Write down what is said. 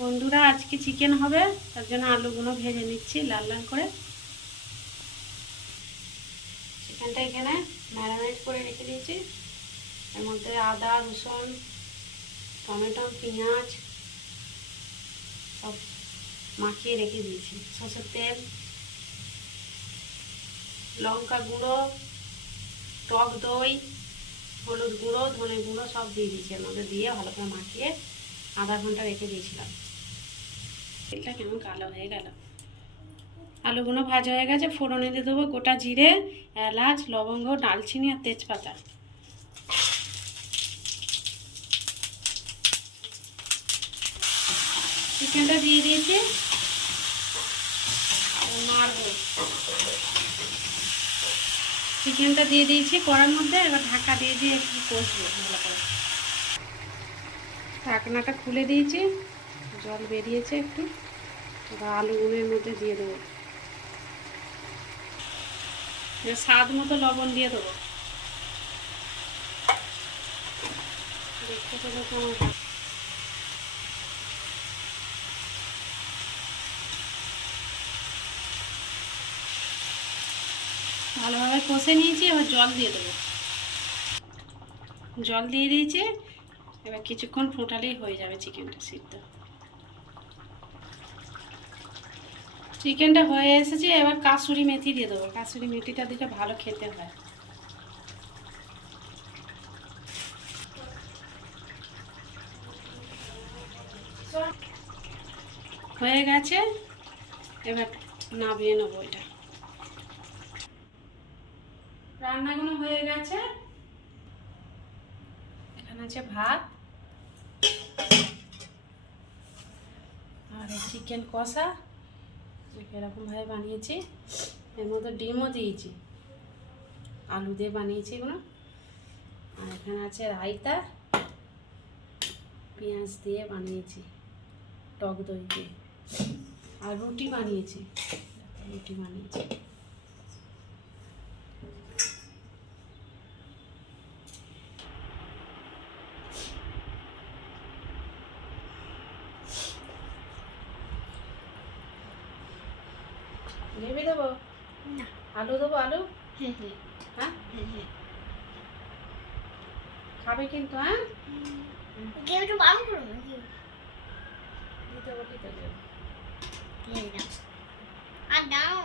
বন্ধুরা, আজকে চিকেন হবে, তার জন্য আলুগুলো ভেজে নিচ্ছি লাল লাল করে। চিকেনটা এখানে ম্যারিনেট করে রেখে দিয়েছি। এর মধ্যে আদা, রসুন, টমেটো, পেঁয়াজ সব মাখিয়ে রেখে দিয়েছি। সরষের তেল, লঙ্কা গুঁড়ো, টক দই, হলুদ গুঁড়ো, ধনে গুঁড়ো সব দিয়ে দিয়েছি। এর মধ্যে দিয়ে ভালো করে মাখিয়ে আধা ঘন্টা রেখে দিয়েছিলাম। তেলটা কেমন কালো হয়ে গেল। আলুগুলো ভাজা হয়ে গেছে। ফোড়নে দিয়ে দেবো গোটা জিরে, এলাচ, লবঙ্গ, ডালচিনি আর তেজপাতা। চিকেনটা দিয়ে দিয়েছি, নাড়বো। চিকেনটা দিয়ে দিয়েছি কড়ার মধ্যে, এবার ঢাকা দিয়ে দিয়ে একটু কষবো ভালো করে। ঢাকনাটা খুলে দিয়েছি, জল বেরিয়েছে একটু। এবার আলুগুলোর মধ্যে দিয়ে দেবো। স্বাদ মতো লবণ দিয়ে দেবো। দেখতে পেলে কেমন ভালোভাবে কষে নিয়েছি। এবার জল দিয়ে দেবো। জল দিয়ে দিয়েছি, এবার কিছুক্ষণ ফোটালেই হয়ে যাবে চিকেনটা সিদ্ধ। চিকেনটা হয়ে এসেছে, এবার কাসুরি মেথি দিয়ে দেবো। কাসুরি মেথিটা দিলে ভালো খেতে হয়। হয়ে গেছে, এবার নামিয়ে নেবো এটা। রান্নাগুলো হয়ে গেছে। এখানে আছে ভাত আর চিকেন কষা, এরকমভাবে বানিয়েছি। এর মধ্যে ডিমও দিয়েছি, আলু দিয়ে বানিয়েছি এগুলো। আর এখানে আছে রায়তা, পেঁয়াজ দিয়ে বানিয়েছি, টক দই দিয়ে। আর রুটি বানিয়েছি, গ্রেভি দেবো না, আলু দেবো। আলু হ্যাঁ খাবে কিন্তু। হ্যাঁ একটু ভালো করো দিতে দেবো, দিতে দেবো। আর দাও